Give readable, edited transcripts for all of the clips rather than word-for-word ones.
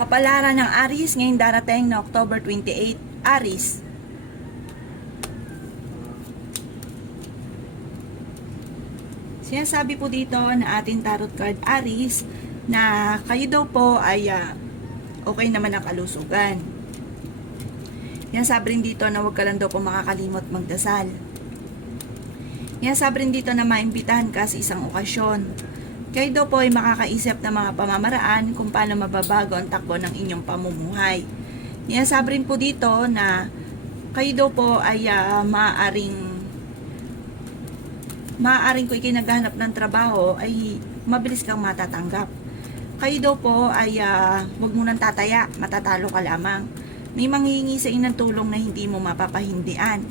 Kapalaran ng Aries ngayong darating na October 28. Aries. Sinasabi po dito na ating tarot card Aries na kayo daw po ay okay naman ang kalusugan. Sinasabi rin dito na huwag ka lang daw po makakalimot magdasal. Sinasabi rin dito na maimbitahan ka sa isang okasyon. Kayo daw po ay makakaisip ng mga pamamaraan kung paano mababago ang takbo ng inyong pamumuhay. Sinasabi rin po dito na kayo daw po ay maaaring kung ikay naghahanap ng trabaho ay mabilis kang matatanggap. Kayo daw po ay huwag mo nang tataya, matatalo ka lamang. May manghihingi sa inyo ng tulong na hindi mo mapapahindian.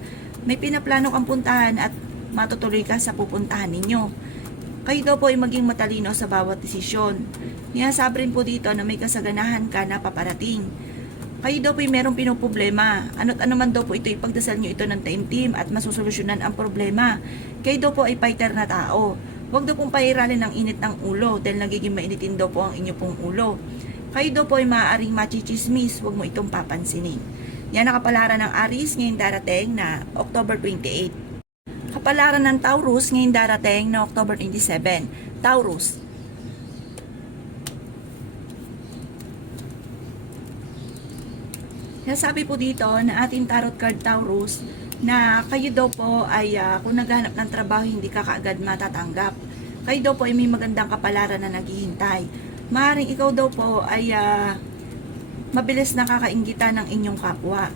May pinaplano kang puntahan at matutuloy ka sa pupuntahan ninyo. Kayo daw po ay maging matalino sa bawat desisyon. Sinasabi rin po dito na may kasaganahan ka na paparating. Kayo daw po ay merong pinoproblema. Ano't ano man daw po ito, ipagdasal nyo ito ng taimtim at masusolusyonan ang problema. Kayo daw po ay fighter na tao. Huwag daw pong pairalin ng init ng ulo dahil nagiging mainitin daw po ang inyo pong ulo. Kayo daw po ay maaaring machichismis, huwag mo itong papansinin. Yan ang kapalaran ng Aries ngayong darating na October 28. Kapalaran ng Taurus ngayong darating na October 27. Taurus. Nasabi po dito na ating tarot card Taurus na kayo daw po ay kung naghahanap ng trabaho hindi ka kaagad matatanggap. Kayo daw po ay may magandang kapalaran na naghihintay. Maaaring ikaw daw po ay mabilis nakakainggitan ng inyong kapwa.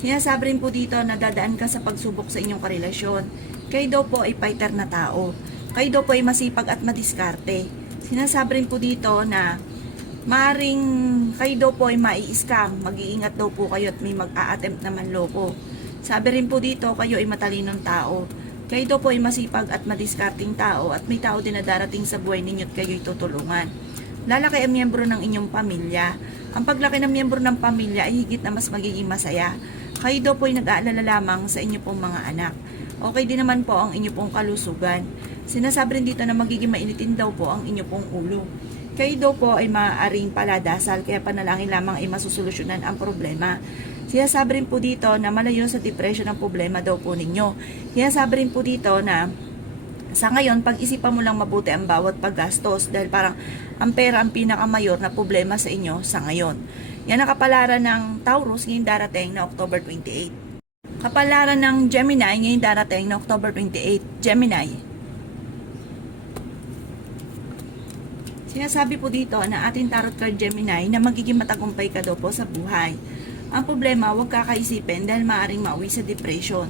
Sinasabi rin po dito na dadaan ka sa pagsubok sa inyong karelasyon. Kayo daw po ay fighter na tao. Kayo daw po ay masipag at madiskarte. Sinasabi rin po dito na maaaring kayo daw po ay mai-scam. Mag-iingat daw po kayo at may mag-a-attempt na manloko. Sabi rin po dito kayo ay matalinong tao. Kayo daw po ay masipag at madiskarting tao at may tao din na darating sa buhay ninyo at kayo'y tutulungan. Lalaki ang miyembro ng inyong pamilya. Ang paglaki ng miyembro ng pamilya ay higit na mas magiging masaya. Kayo daw po ay nag-aalala lamang sa inyo pong mga anak. Okay din naman po ang inyo pong kalusugan. Sinasabi rin dito na magiging mainitin daw po ang inyo pong ulo. Kayo daw po ay maaaring paladasal kaya panalangin lamang ay masusolusyonan ang problema. Sinasabi rin po dito na malayo sa depression ang problema daw po ninyo. Sinasabi rin po dito na sa ngayon, pag-isipan mo lang mabuti ang bawat paggastos dahil parang ang pera ang pinakamayor na problema sa inyo sa ngayon. Yan ang kapalaran ng Taurus ngayong darating na October 28. Kapalaran ng Gemini ngayong darating na October 28. Gemini. Sinasabi po dito na ating tarot card Gemini na magiging matagumpay ka daw po sa buhay. Ang problema, huwag kakaisipin dahil maaaring mauwi sa depression.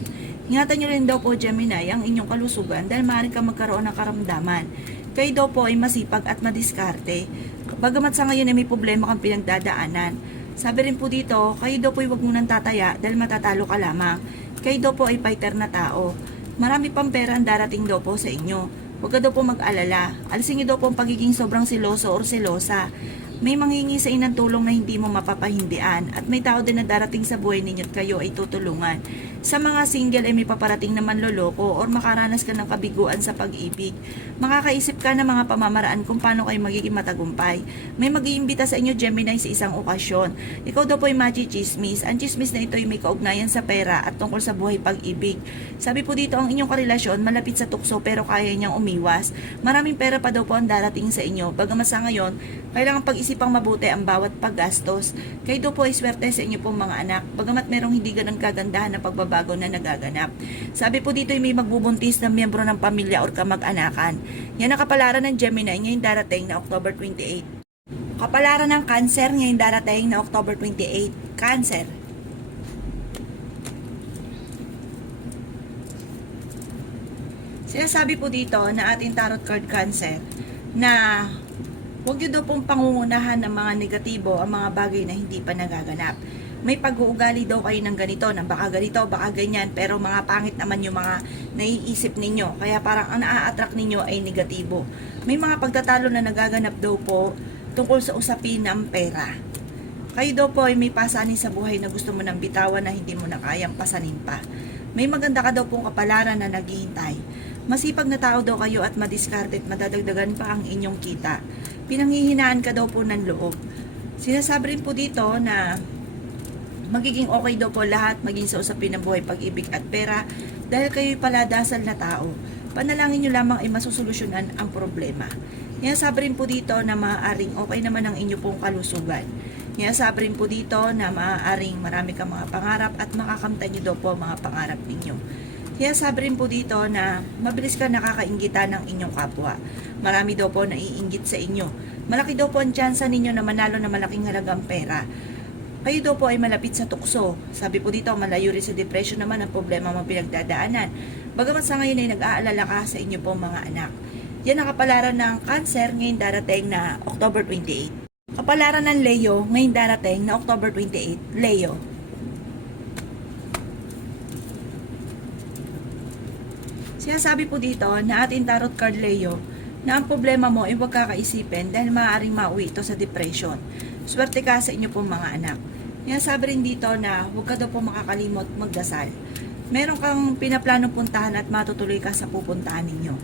Ingatan nyo rin daw po Gemini ang inyong kalusugan dahil maaaring ka magkaroon ng karamdaman. Kayo daw po ay masipag at madiskarte. Bagamat sa ngayon ay may problema kang pinagdadaanan. Sabi rin po dito, kayo daw po ay huwag munang tataya dahil matatalo ka lamang. Kayo daw po ay fighter na tao. Marami pang pera ang darating daw po sa inyo. Huwag ka daw po mag-alala. Alisin niyo daw po ang pagiging sobrang seloso or selosa. May manghingi sa inang tulong na hindi mo mapapahindian at may tao din na darating sa buhay ninyo at kayo ay tutulungan. Sa mga single ay may paparating na manloloko or makaranas ka ng kabiguan sa pag-ibig. Makakaisip ka ng mga pamamaraan kung paano kayo magiging matagumpay. May mag-iimbita sa inyo Gemini sa isang okasyon. Ikaw daw po ay machichismis. Ang chismis na ito ay may kaugnayan sa pera at tungkol sa buhay pag-ibig. Sabi po dito ang inyong karelasyon malapit sa tukso pero kaya niyang umiwas. Maraming pera pa daw po ang darating sa inyo. Bagamat sa ngayon, kailangan pag-isipang mabuti ang bawat paggastos. Kayo daw po ay swerte sa inyo pong mga anak. Bagamat merong hindi ganun kagandahan na pagbabago na nagaganap. Sabi po dito ay may magbubuntis na miyembro ng pamilya or kamag-anakan. Yan ang kapalaran ng Gemini ngayong darating na October 28. Kapalaran ng Cancer ngayong darating na October 28. Cancer. Sinasabi po dito na ating tarot card Cancer na huwag nyo daw pong pangungunahan ng mga negatibo ang mga bagay na hindi pa nagaganap. May pag-uugali daw kayo ng ganito, na baka ganito, baka ganyan, pero mga pangit naman yung mga naiisip ninyo. Kaya parang ang naa-attract ninyo ay negatibo. May mga pagtatalo na nagaganap daw po tungkol sa usapin ng pera. Kayo daw po ay may pasanin sa buhay na gusto mo nang bitawan na hindi mo na kayang pasanin pa. May maganda ka daw pong kapalaran na naghihintay. Masipag na tao daw kayo at madiskarte at madadagdagan pa ang inyong kita. Pinanghihinaan ka daw po ng loob. Sinasabi rin po dito na magiging okay daw po lahat, maging sa usapin ng buhay, pag-ibig at pera, dahil kayo'y paladasal na tao. Panalangin nyo lamang ay masusolusyonan ang problema. Sabi rin po dito na maaaring okay naman ang inyo pong kalusugan. Sabi rin po dito na maaaring marami kang mga pangarap at makakamtan nyo daw po ang mga pangarap ninyo. Sabi rin po dito na mabilis ka nakakainggita ng inyong kapwa. Marami daw po naiinggit sa inyo. Malaki daw po ang tsansa ninyo na manalo na malaking halagang pera. Kayo daw po ay malapit sa tukso. Sabi po dito, malayo rin sa depression naman ang problema mo pinagdadaanan. Bagamat sa ngayon ay nag-aalala ka sa inyo po mga anak. Yan ang kapalaran ng Cancer ngayon darating na October 28. Kapalaran ng Leo ngayon darating na October 28. Leo. Sinasabi po dito na ating tarot card Leo na ang problema mo ay huwag kakaisipin dahil maaaring mauwi ito sa depression. Swerte ka sa inyo pong mga anak. Sabi rin dito na huwag ka daw po makakalimot magdasal. Meron kang pinaplanong puntahan at matutuloy ka sa pupuntahan ninyo.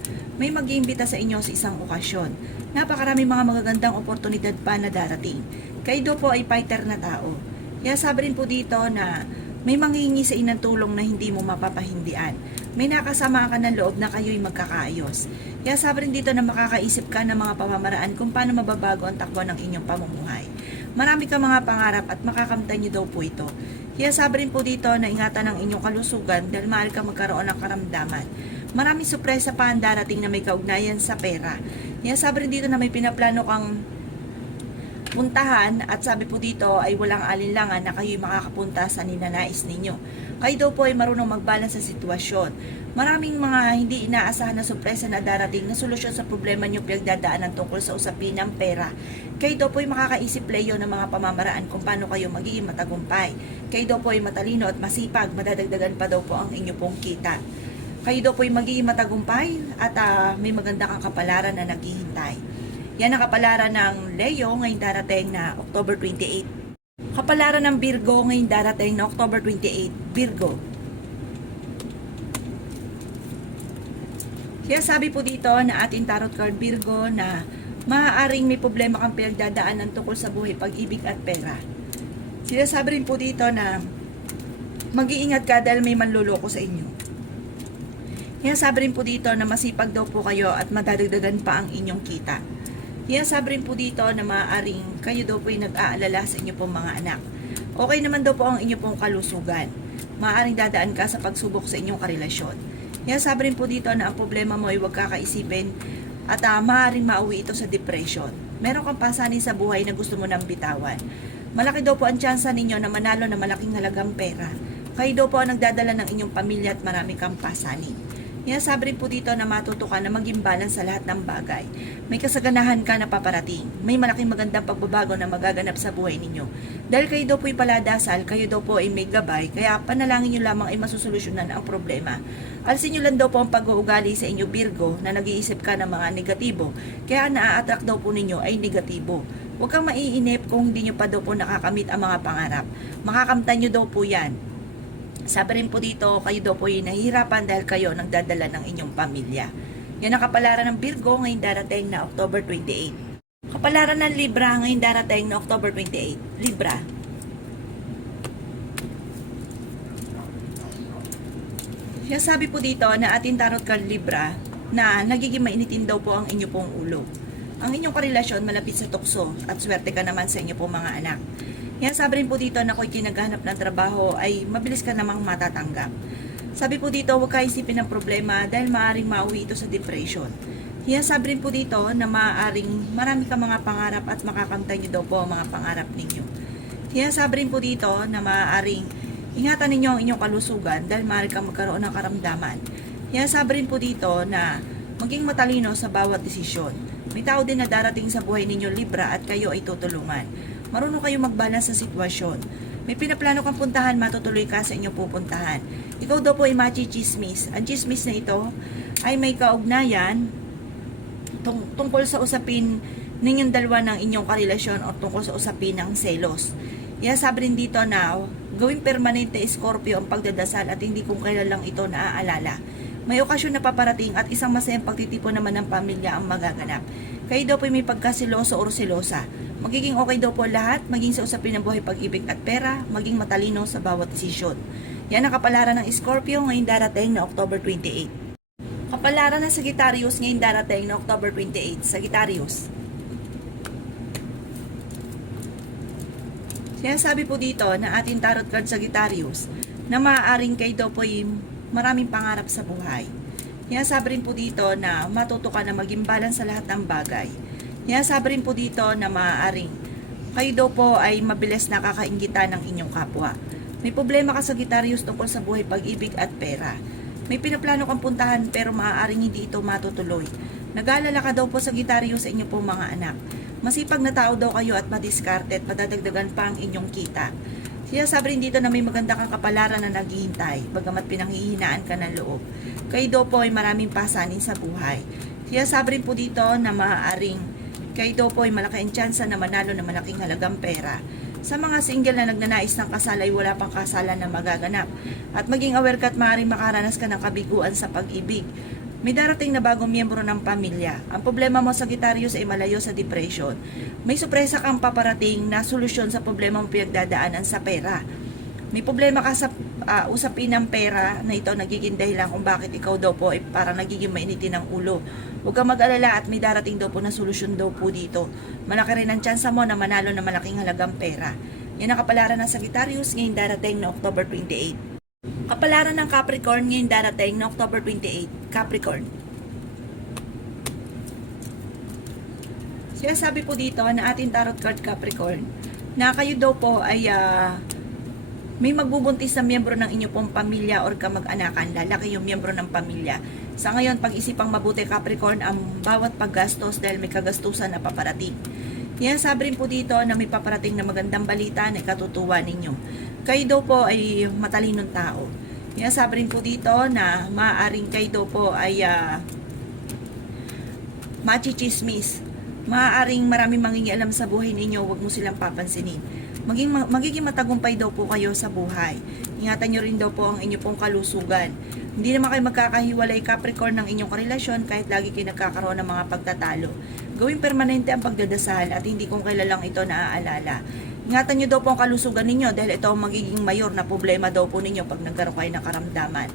May mag-iimbita sa inyo sa isang okasyon. Napakarami mga magagandang oportunidad pa na darating. Kayo daw po ay fighter na tao. Sabi rin po dito na may manghihingi sa inang tulong na hindi mo mapapahindian. May nakasama ka ng loob na kayo'y magkakaayos. Sabi rin dito na makakaisip ka ng mga pamamaraan kung paano mababago ang takbo ng inyong pamumuhay. Marami ka mga pangarap at makakamtan niyo daw po ito. Sabi rin po dito na ingatan ang inyong kalusugan dahil maaari ka magkaroon ng karamdaman. Maraming sorpresa pa ang darating na may kaugnayan sa pera. Sabi rin dito na may pinaplano kang puntahan at sabi po dito ay walang alinlangan na kayo'y makakapunta sa ninanais ninyo. Kayo daw po ay marunong magbalance sa sitwasyon. Maraming mga hindi inaasahan na sorpresa na darating na solusyon sa problema nyo pinagdadaanan tungkol sa usapin ng pera. Kayo daw po ay makakaisip Leo ng mga pamamaraan kung paano kayo magiging matagumpay. Kayo daw po ay matalino at masipag, madadagdagan pa daw po ang inyo pong kita. Kayo daw po ay magiging matagumpay at may maganda kang kapalaran na naghihintay. Yan ang kapalaran ng Leo ngayong darating na October 28. Kapalaran ng Virgo ngayong darating na October 28. Virgo. Sabi po dito na ating tarot card Virgo na maaaring may problema kang pinagdadaanan tungkol sa buhay, pag-ibig at pera. Sinasabi rin po dito na mag-iingat ka dahil may manloloko sa inyo. Sabi rin po dito na masipag daw po kayo at madadagdagan pa ang inyong kita. Sabi rin po dito na maaaring kayo daw po ay nag-aalala sa inyo pong mga anak. Okay naman daw po ang inyo pong kalusugan. Maaaring dadaan ka sa pagsubok sa inyong karelasyon. Sabi rin po dito na ang problema mo ay huwag kakaisipin at maaaring mauwi ito sa depression. Meron kang pasanin sa buhay na gusto mo nang bitawan. Malaki daw po ang tsansa ninyo na manalo na malaking halagang pera. Kayo daw po ang nagdadala ng inyong pamilya at marami kang pasanin. Sabi rin po dito na matuto ka na maging balance sa lahat ng bagay. May kasaganahan ka na paparating. May malaking magandang pagbabago na magaganap sa buhay ninyo. Dahil kayo daw po ay paladasal, kayo daw po ay may gabay, kaya panalangin nyo lamang ay masusolusyonan ang problema. Alisin nyo lang daw po ang pag-uugali sa inyo Virgo na nag-iisip ka ng mga negatibo, kaya naa-attract daw po ninyo ay negatibo. Huwag kang maiinip kung hindi nyo pa daw po nakakamit ang mga pangarap. Makakamtan nyo daw po yan. Sabi rin po dito, kayo daw po ay nahihirapan dahil kayo nagdadala ng inyong pamilya. Yan ang kapalaran ng Virgo ngayong darating na October 28. Kapalaran ng Libra ngayong darating na October 28. Libra. Sabi po dito na ating tarot card Libra na nagiging mainitin daw po ang inyo pong ulo. Ang inyong karelasyon malapit sa tukso at swerte ka naman sa inyo pong mga anak. Sabi rin po dito na kung kinaghanap ng trabaho ay mabilis ka namang matatanggap. Sabi po dito, huwag ka isipin ng problema dahil maaaring mauwi ito sa depression. Sabi rin po dito na maaaring marami ka mga pangarap at makakamtan nyo daw po ang mga pangarap ninyo. Sabi rin po dito na maaaring ingatan ninyo ang inyong kalusugan dahil maaari kang magkaroon ng karamdaman. Sabi rin po dito na maging matalino sa bawat desisyon. May tao din na darating sa buhay ninyo Libra at kayo ay tutulungan. Marunong kayo magbalance sa sitwasyon. May pinaplano kang puntahan, matutuloy ka sa inyong pupuntahan. Ikaw daw po ay machi-chismis. Ang chismis na ito ay may kaugnayan tungkol sa usapin ninyong dalawa ng inyong karelasyon o tungkol sa usapin ng selos. Sabi rin dito na gawing permanente Scorpio ang pagdadasal at hindi kung kailan lang ito naaalala. May okasyon na paparating at isang masayang pagtitipon naman ng pamilya ang magaganap. Kayo daw po may pagkasiloso o selosa. Magiging okay daw po lahat, maging sa usapin ng buhay, pag-ibig at pera, maging matalino sa bawat desisyon. Yan ang kapalaran ng Scorpio ngayong darating na October 28. Kapalaran ng Sagittarius ngayong darating na October 28. Sagittarius. Sinasabi po dito na ating tarot card Sagittarius na maaaring kayo daw po ay maraming pangarap sa buhay. Sinasabi rin po dito na matuto ka na maging balance sa lahat ng bagay. Sinasabi rin po dito na maaaring kayo daw po ay mabilis nakakainggitan ng inyong kapwa. May problema ka Sagittarius tungkol sa buhay, pag-ibig at pera. May pinaplano kang puntahan pero maaaring hindi ito matutuloy. Nag-aalala ka daw po Sagittarius sa inyo pong mga anak. Masipag na tao daw kayo at madiskarte at madadagdagan pa ang inyong kita. Sinasabi rin dito na may maganda kang kapalaran na naghihintay, bagamat pinanghihinaan ka ng loob. Kayo daw po ay maraming pasanin sa buhay. Sinasabi rin po dito na maaaring kayo daw po ay malaki ang tsansa na manalo ng malaking halagang pera. Sa mga single na nagnanais ng kasal ay wala pang kasalan na magaganap. At maging aware ka at maaaring makaranas ka ng kabiguan sa pag-ibig. May darating na bagong miyembro ng pamilya. Ang problema mo Sagittarius ay malayo sa depression. May sorpresa kang paparating na solusyon sa problema mong pinagdadaanan sa pera. May problema ka sa usapin ng pera na ito nagiging dahilan kung bakit ikaw daw po ay parang nagiging mainitin ng ulo. Huwag kang mag-alala at may darating daw po na solusyon daw po dito. Malaki rin ang tsansa mo na manalo ng malaking halagang pera. Yan ang kapalaran ng Sagittarius ngayong darating na October 28. Kapalaran ng Capricorn ngayong darating na October 28. Capricorn. Sinasabi po dito na ating tarot card Capricorn na kayo daw po ay may magbubuntis na miyembro ng inyo pong pamilya or kamag-anakan, lalaki yung miyembro ng pamilya. Sa ngayon, pag-isipang mabuti Capricorn ang bawat paggastos dahil may kagastusan na paparating. Yan, sabi rin po dito na may paparating na magandang balita na ikatutuwa ninyo. Kayo daw po ay matalinong tao. Yan, sabi rin po dito na maaaring kayo daw po ay machichismis. Maaaring maraming mangingialam sa buhay ninyo, huwag mo silang papansinin. Magiging matagumpay daw po kayo sa buhay. Ingatan nyo rin daw po ang inyo pong kalusugan. Hindi naman kayo magkakahiwalay Capricorn ng inyong karelasyon kahit lagi kayo nagkakaroon ng mga pagtatalo. Gawing permanente ang pagdadasal at hindi kung kailalang ito naaalala. Ingatan nyo daw po ang kalusugan ninyo dahil ito ang magiging mayor na problema daw po ninyo pag nagkaroon kayo ng karamdaman.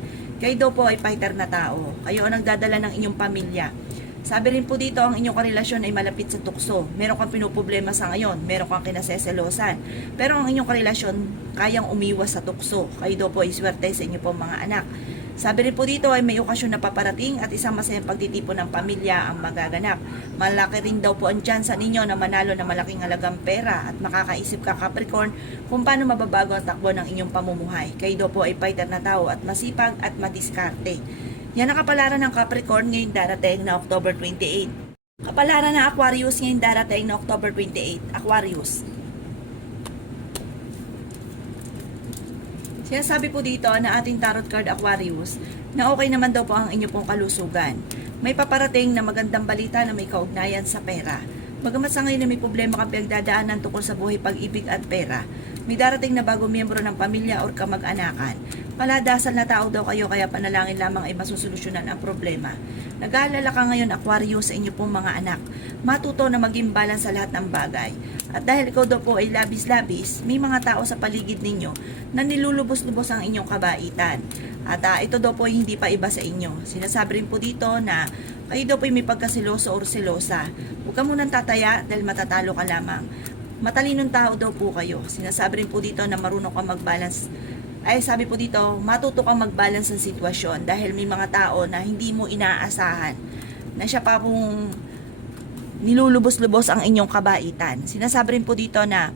Kayo daw po ay fighter na tao. Kayo ang nagdadala ng inyong pamilya. Sabi rin po dito, ang inyong karelasyon ay malapit sa tukso. Meron kang pinoproblema sa ngayon, meron kang kinaseselosan. Pero ang inyong karelasyon kayang umiwas sa tukso. Kayo daw po ay swerte sa inyo pong mga anak. Sabi rin po dito ay may okasyon na paparating at isang masayang pagtitipon ng pamilya ang magaganap. Malaki rin daw po ang tsansa ninyo na manalo ng malaking halagang pera at makakaisip ka Capricorn kung paano mababago ang takbo ng inyong pamumuhay. Kayo daw po ay fighter na tao at masipag at madiskarte. Yan ang kapalaran ng Capricorn ngayong darating na October 28. Kapalaran ng Aquarius ngayong darating na October 28. Aquarius. Sinasabi po dito na ating tarot card Aquarius na okay naman daw po ang inyo pong kalusugan. May paparating na magandang balita na may kaugnayan sa pera. Bagamat sa ngayon na may problema kang pinagdadaanan tungkol sa buhay, pag-ibig at pera, may darating na bagong miyembro ng pamilya o kamag-anakan. Paladasal na tao daw kayo kaya panalangin lamang ay masusolusyonan ang problema. Nag-aalala ka ngayon Aquarius sa inyo pong mga anak. Matuto na maging balance sa lahat ng bagay. At dahil ikaw daw po ay labis-labis, may mga tao sa paligid ninyo na nilulubos-lubos ang inyong kabaitan. At ito daw po ay hindi pa iba sa inyo. Sinasabi rin po dito na kayo daw po ay may pagkasiloso or silosa. Huwag ka munang tataya dahil matatalo ka lamang. Matalinong tao daw po kayo. Sinasabi rin po dito na marunong ka mag-balance. Ay sabi po dito, matuto kang mag-balance ng sitwasyon dahil may mga tao na hindi mo inaasahan na siya pa pong nilulubos-lubos ang inyong kabaitan. Sinasabi rin po dito na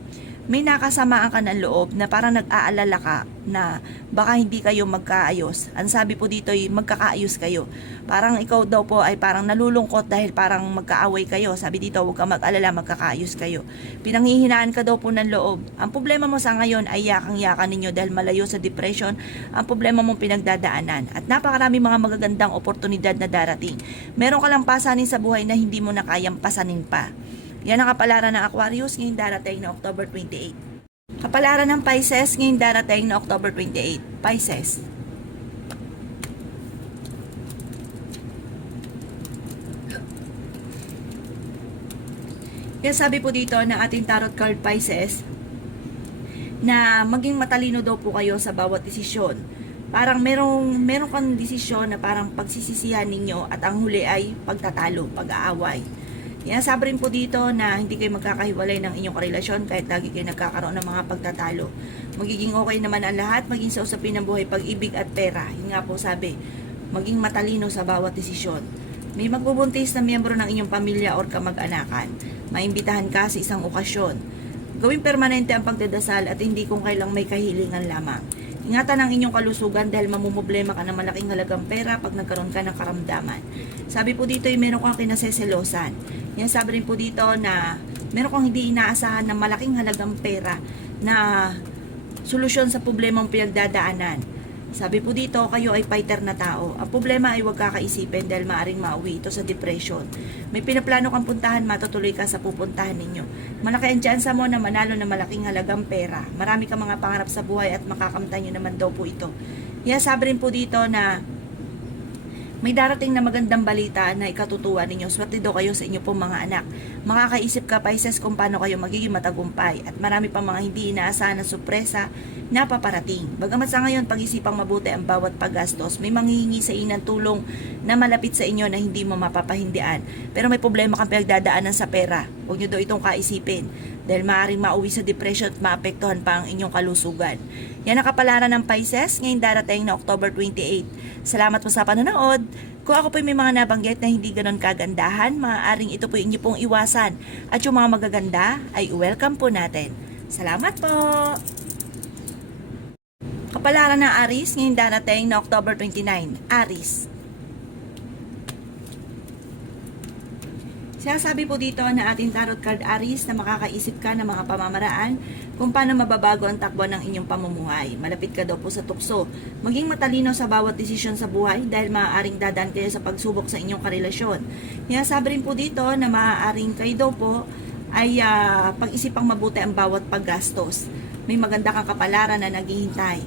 may nakasamaan ka ng loob na parang nag-aalala ka na baka hindi kayo magkaayos. Ang sabi po dito ay magkakaayos kayo. Parang ikaw daw po ay parang nalulungkot dahil parang magkaaway kayo. Sabi dito, huwag ka mag-alala, magkakaayos kayo. Pinanghihinaan ka daw po ng loob. Ang problema mo sa ngayon ay yakang-yakan ninyo dahil malayo sa depression ang problema mong pinagdadaanan. At napakarami mga magagandang oportunidad na darating. Meron ka lang pasanin sa buhay na hindi mo na kayang pasanin pa. Yan ang kapalaran ng Aquarius ngayong darating na October 28. Kapalaran ng Pisces ngayong darating na October 28. Pisces. Kaya sabi po dito ng ating tarot card Pisces, na maging matalino daw po kayo sa bawat desisyon. Parang merong kang desisyon na parang pagsisisihan ninyo at ang huli ay pagtatalo, pag-aaway. Yan, sabi rin po dito na hindi kayo magkakahiwalay ng inyong karelasyon kahit lagi kayo nagkakaroon ng mga pagtatalo. Magiging okay naman ang lahat, maging sa usapin ng buhay, pag-ibig at pera. Yun nga po sabi, maging matalino sa bawat desisyon. May magbubuntis na miyembro ng inyong pamilya or kamag-anakan. Maimbitahan ka sa isang okasyon. Gawing permanente ang pagdadasal at hindi kung kailang may kahilingan lamang. Ingatan ang inyong kalusugan dahil mamumblema ka ng malaking halagang pera pag nagkaroon ka ng karamdaman. Sabi po dito ay meron kang kinaseselosan. Yan, sabi rin po dito na meron kang hindi inaasahan na malaking halagang pera na solusyon sa problemang pinagdadaanan. Sabi po dito, kayo ay fighter na tao. Ang problema ay huwag kakaisipin dahil maaring mauwi ito sa depression. May pinaplano kang puntahan, matutuloy ka sa pupuntahan ninyo. Malaki ang tsansa mo na manalo na malaking halagang pera. Marami kang mga pangarap sa buhay at makakamtan nyo naman daw po ito. Yan, sabi rin po dito na may darating na magandang balita na ikatutuwa ninyo. Swerte daw kayo sa inyo pong mga anak. Makakaisip ka, Pisces, kung paano kayo magiging matagumpay. At marami pang mga hindi inaasahan na sorpresa na paparating. Bagamat sa ngayon, pag-isipang mabuti ang bawat paggastos. May manghihingi sa inyo ng tulong na malapit sa inyo na hindi mo mapapahindian. Pero may problema kang pinagdadaanan sa pera. Huwag nyo daw itong kaisipin. Dahil maaaring mauwi sa depression at maapektuhan pa ang inyong kalusugan. Yan ang kapalaran ng Pisces ngayong darating na October 28. Salamat po sa panonood. Kung ako po may mga nabanggit na hindi ganon kagandahan, maaaring ito po inyo pong iwasan. At yung mga magaganda ay welcome po natin. Salamat po! Kapalaran ng Aries ngayong darating na October 29. Aries. Sinasabi po dito na ating tarot card Aries na makakaisip ka ng mga pamamaraan kung paano mababago ang takbo ng inyong pamumuhay. Malapit ka daw po sa tukso. Maging matalino sa bawat desisyon sa buhay dahil maaaring dadaan kayo sa pagsubok sa inyong karelasyon. Sinasabi rin po dito na maaaring kayo daw po ay pag-isipang mabuti ang bawat paggastos. May maganda kang kapalaran na naghihintay.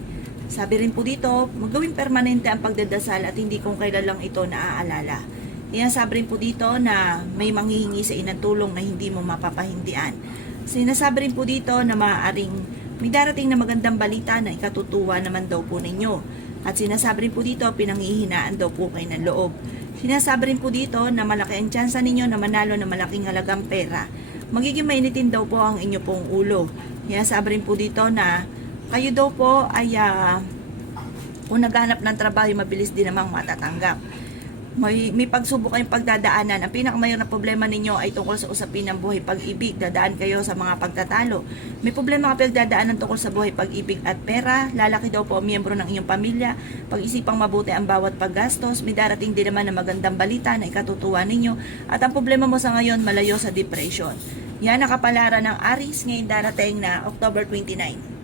Sabi rin po dito, magawing permanente ang pagdadasal at hindi kung kailan lang ito naaalala. Sinasabi rin po dito na may manghihingi sa inang tulong na hindi mo mapapahindian. Sinasabi rin po dito na maaaring may darating na magandang balita na ikatutuwa naman daw po ninyo. At sinasabi rin po dito, pinanghihinaan daw po kayo ng loob. Sinasabi rin po dito na malaki ang tsansa ninyo na manalo na malaking halagang pera. Magiging mainitin daw po ang inyo pong ulo. Sinasabi rin po dito na kayo daw po ay kung naghanap ng trabaho, mabilis din namang matatanggap. May pagsubok kayong pagdadaanan. Ang pinakamayroon na problema ninyo ay tungkol sa usapin ng buhay pag-ibig. Dadaan kayo sa mga pagtatalo. May problema ka pinagdadaanan tungkol sa buhay pag-ibig at pera. Lalaki daw po ang miyembro ng inyong pamilya. Pag-isipang mabuti ang bawat paggastos. May darating din naman na magandang balita na ikatutuwa ninyo. At ang problema mo sa ngayon, malayo sa depression. Yan ang kapalaran ng Aries ngayong darating na October 29.